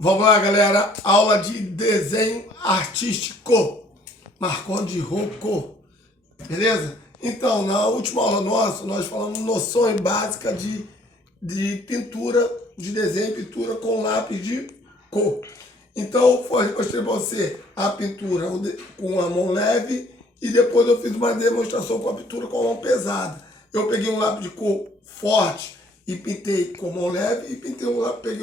Vamos lá, galera. Aula de desenho artístico. Marcondes Rocco. Beleza? Então, na última aula nossa, nós falamos noções básicas de pintura, de desenho e pintura com lápis de cor. Então, eu mostrei para você a pintura com a mão leve e depois eu fiz uma demonstração com a pintura com a mão pesada. Eu peguei um lápis de cor forte e pintei com a mão leve e peguei um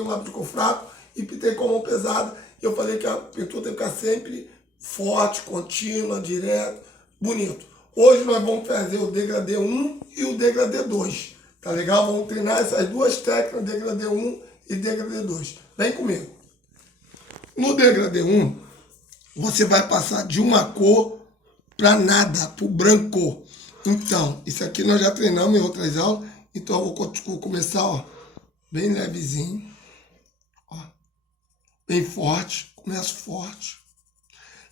lápis de cor fraco e pintei com a mão pesada. E eu falei que a pintura tem que ficar sempre forte, contínua, direto, bonito. Hoje nós vamos fazer o degradê 1 e o degradê 2. Tá legal? Vamos treinar essas duas técnicas, degradê 1 e degradê 2. Vem comigo. No degradê 1, você vai passar de uma cor para nada, para o branco. Então, isso aqui nós já treinamos em outras aulas. Então, eu vou começar, ó, bem levezinho. Ó, bem forte. Começo forte.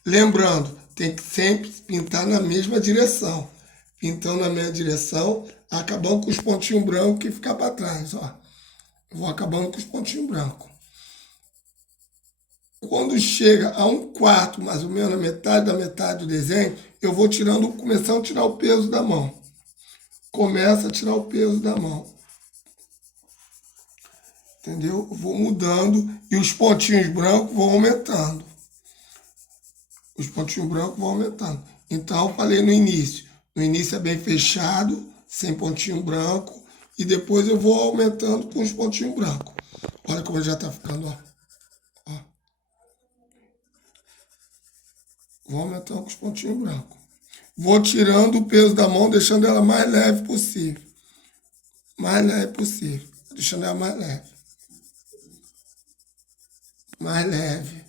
Lembrando, tem que sempre pintar na mesma direção. Pintando na mesma direção, acabando com os pontinhos brancos que ficam para trás, ó. Eu vou acabando com os pontinhos brancos. Quando chega a 1/4, mais ou menos, na metade da metade do desenho, eu vou começando a tirar o peso da mão. Começa a tirar o peso da mão. Entendeu? Eu vou mudando e os pontinhos brancos vão aumentando. Os pontinhos brancos vão aumentando. Então, eu falei no início. No início é bem fechado, sem pontinho branco. E depois eu vou aumentando com os pontinhos brancos. Olha como já está ficando, ó. Vou aumentando com os pontinhos brancos. Vou tirando o peso da mão, deixando ela mais leve possível. Mais leve possível. Deixando ela mais leve. Mais leve.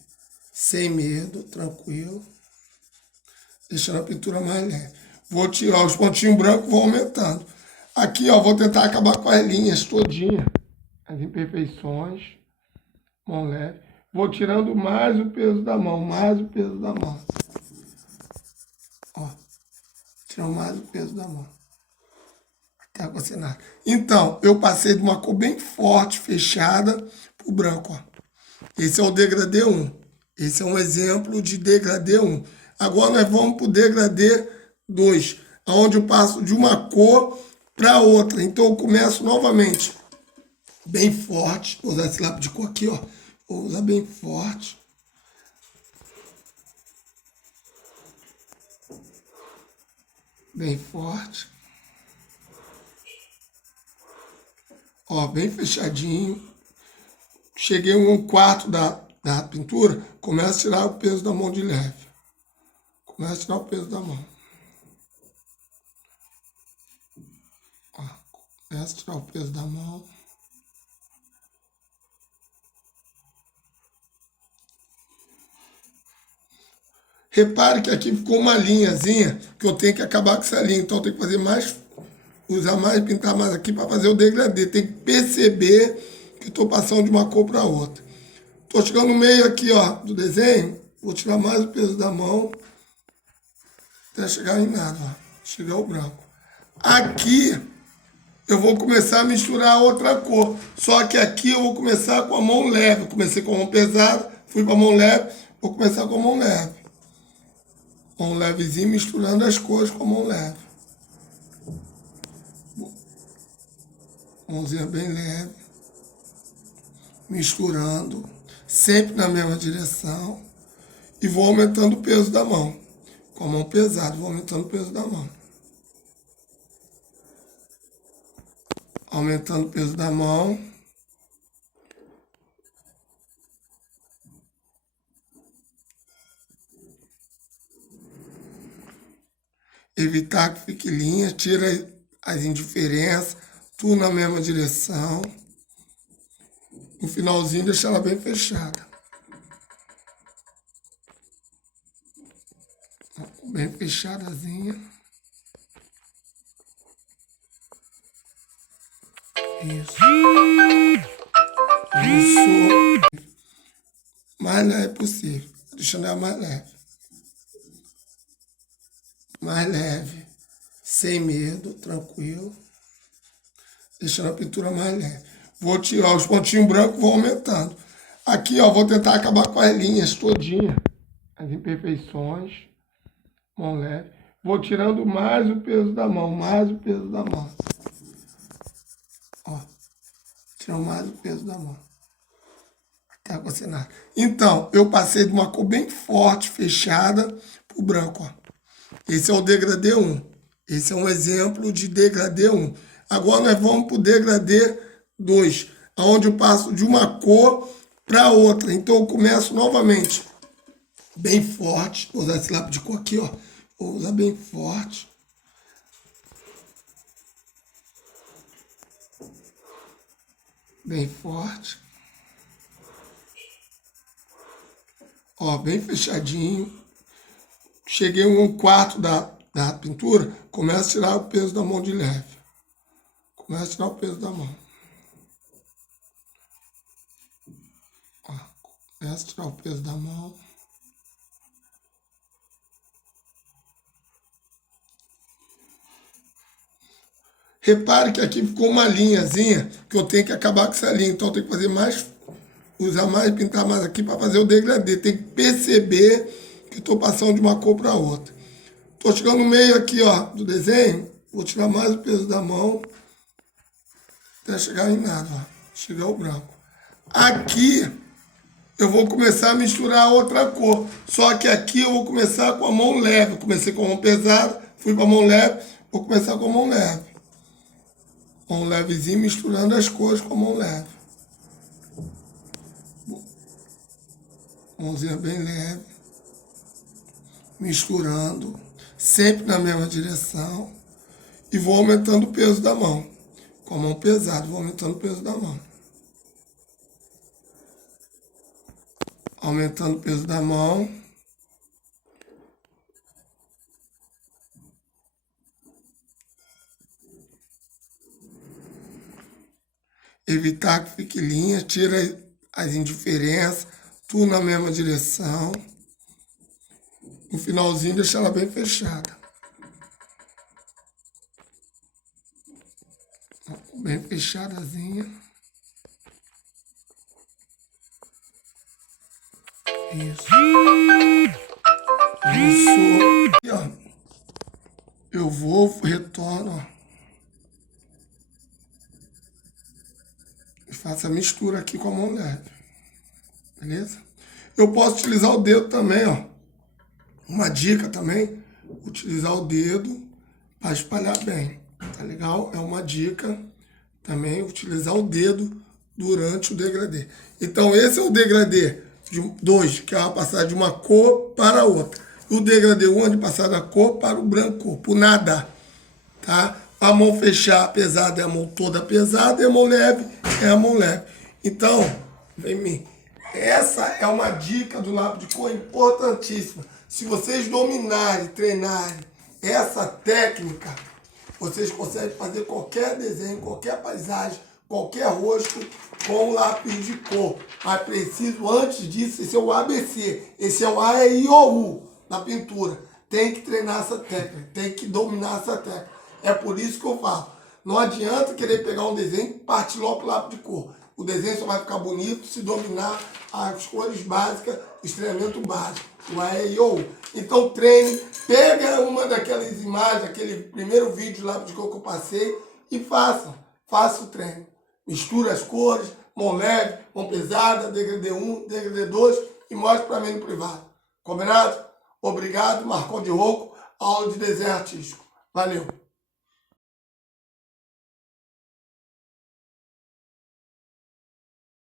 Sem medo, tranquilo. Deixando a pintura mais leve. Vou tirar os pontinhos brancos, vou aumentando. Aqui, ó, vou tentar acabar com as linhas todinhas. As imperfeições. Mão leve. Vou tirando mais o peso da mão, mais o peso da mão. Ó, tirando mais o peso da mão. Até acontecer nada. Então, eu passei de uma cor bem forte, fechada, para o branco, ó. Esse é o degradê 1. Esse é um exemplo de degradê 1. Agora nós vamos para o degradê 2, onde eu passo de uma cor para outra. Então, eu começo novamente bem forte. Vou usar esse lápis de cor aqui, ó. Vou usar bem forte. Bem forte. Ó, bem fechadinho. Cheguei a 1/4 da pintura, começa a tirar o peso da mão de leve. Começa a tirar o peso da mão. Ó, começa a tirar o peso da mão. Repare que aqui ficou uma linhazinha que eu tenho que acabar com essa linha. Então eu tenho que fazer mais, usar mais, pintar mais aqui para fazer o degradê. Tem que perceber que estou passando de uma cor para outra. Estou chegando no meio aqui, ó, do desenho. Vou tirar mais o peso da mão até chegar em nada, ó. Chegar o branco. Aqui eu vou começar a misturar outra cor. Só que aqui eu vou começar com a mão leve. Eu comecei com a mão pesada, fui para a mão leve, vou começar com a mão leve. Mão levezinho, misturando as cores com a mão leve. Mãozinha bem leve. Misturando, sempre na mesma direção. E vou aumentando o peso da mão. Com a mão pesada, vou aumentando o peso da mão. Aumentando o peso da mão. Evitar que fique linha, tira as indiferenças, tudo na mesma direção. No finalzinho, deixar ela bem fechada. Bem fechadazinha. Isso. Isso. Mais leve possível. Deixando ela mais leve. Mais leve. Sem medo, tranquilo. Deixando a pintura mais leve. Vou tirar os pontinhos brancos, vou aumentando. Aqui, ó, vou tentar acabar com as linhas todinha, as imperfeições, mão leve. Vou tirando mais o peso da mão, mais o peso da mão. Ó, tirando mais o peso da mão. Até acontecer nada. Então, eu passei de uma cor bem forte, fechada, pro branco, ó. Esse é o degradê 1. Esse é um exemplo de degradê 1. Agora nós vamos pro degradê 2, onde eu passo de uma cor para outra. Então eu começo novamente bem forte. Vou usar esse lápis de cor aqui, ó. Vou usar bem forte. Bem forte. Ó, bem fechadinho. Cheguei a 1/4 da pintura, começo a tirar o peso da mão de leve. Começo a tirar o peso da mão. Ó, começo a tirar o peso da mão. Repare que aqui ficou uma linhazinha, que eu tenho que acabar com essa linha. Então eu tenho que fazer mais, usar mais, pintar mais aqui para fazer o degradê. Tem que perceber que estou passando de uma cor para outra. Estou chegando no meio aqui, ó, do desenho. Vou tirar mais o peso da mão. Até chegar em nada, ó. Chegar o branco. Aqui eu vou começar a misturar outra cor. Só que aqui eu vou começar com a mão leve. Eu comecei com a mão pesada, fui para a mão leve. Vou começar com a mão leve. Mão levezinho, misturando as cores com a mão leve. Mãozinha bem leve. Misturando. Sempre na mesma direção. E vou aumentando o peso da mão. Com a mão pesada, vou aumentando o peso da mão. Aumentando o peso da mão. Evitar que fique linha, tira as indiferenças, tudo na mesma direção. No finalzinho, deixar ela bem fechada. Bem fechadazinha. Isso. Isso. E, ó, eu vou, retorno, ó. E faço a mistura aqui com a mão leve. Beleza? Eu posso utilizar o dedo também, ó. Uma dica também, utilizar o dedo para espalhar bem. Tá legal? É uma dica também, utilizar o dedo durante o degradê. Então, esse é o degradê 2, que é a passar de uma cor para outra. E o degradê 1 é de passar da cor para o branco, por nada. Tá? A mão fechar pesada é a mão toda pesada e a mão leve é a mão leve. Então, vem mim. Essa é uma dica do lápis de cor importantíssima. Se vocês dominarem, treinarem essa técnica, vocês conseguem fazer qualquer desenho, qualquer paisagem, qualquer rosto com lápis de cor. Mas preciso, antes disso, esse é o ABC. Esse é o A, E, I, O, U na pintura. Tem que treinar essa técnica, tem que dominar essa técnica. É por isso que eu falo. Não adianta querer pegar um desenho e partir logo para o lápis de cor. O desenho só vai ficar bonito se dominar as cores básicas, o treinamento básico, o A, E, I, O, U. Então treine, pega uma daquelas imagens, aquele primeiro vídeo de lápis de cor que eu passei e faça o treino. Mistura as cores, mão leve, mão pesada, degradê 1, degradê 2 e mostre para mim no privado. Combinado? Obrigado, Marcon de Rocco, aula de desenho artístico. Valeu!